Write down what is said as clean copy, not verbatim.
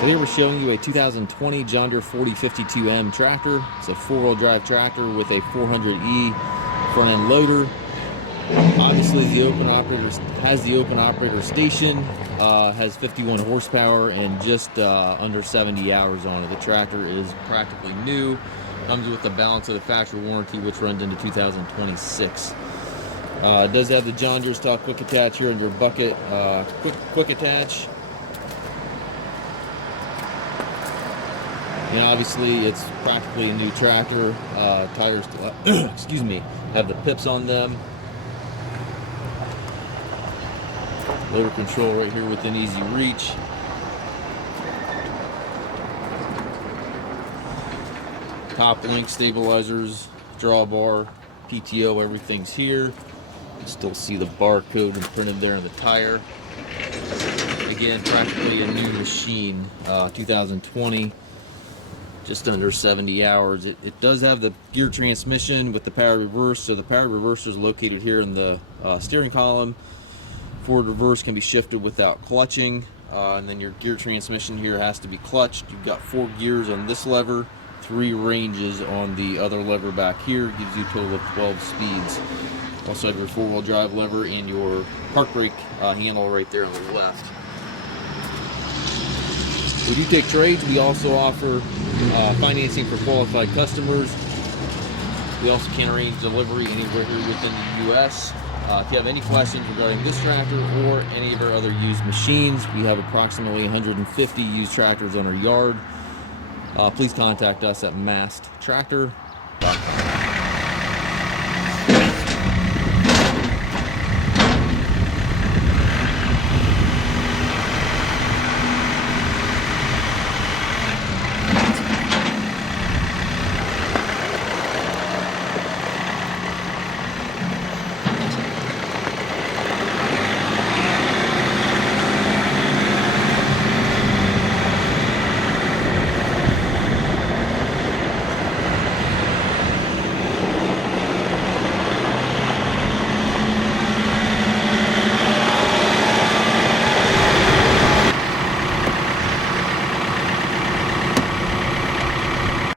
Today we're showing you a 2020 John Deere 4052M tractor. It's a four-wheel drive tractor with a 400E front end loader. Obviously the open operator has the open operator station, has 51 horsepower and just under 70 hours on it. The tractor is practically new. Comes with the balance of the factory warranty, which runs into 2026. It does have the John Deere stock quick attach here under bucket, quick attach. And obviously it's practically a new tractor. Tires, excuse me, have the pips on them. Loader control right here within easy reach. Top link stabilizers, drawbar, PTO, everything's here. You still see the barcode imprinted there on the tire. Again, practically a new machine, 2020, just under 70 hours. It does have the gear transmission with the power reverse, so the power reverser is located here in the steering column. Forward reverse can be shifted without clutching, and then your gear transmission here has to be clutched. You've got 4 gears on this lever, 3 ranges on the other lever back here. Gives you a total of 12 speeds. Also have your 4-wheel drive lever and your park brake handle right there on the left. We do take trades. We also offer financing for qualified customers. We also can arrange delivery anywhere here within the U.S. If you have any questions regarding this tractor or any of our other used machines, we have approximately 150 used tractors on our yard. Please contact us at Mast Tractor.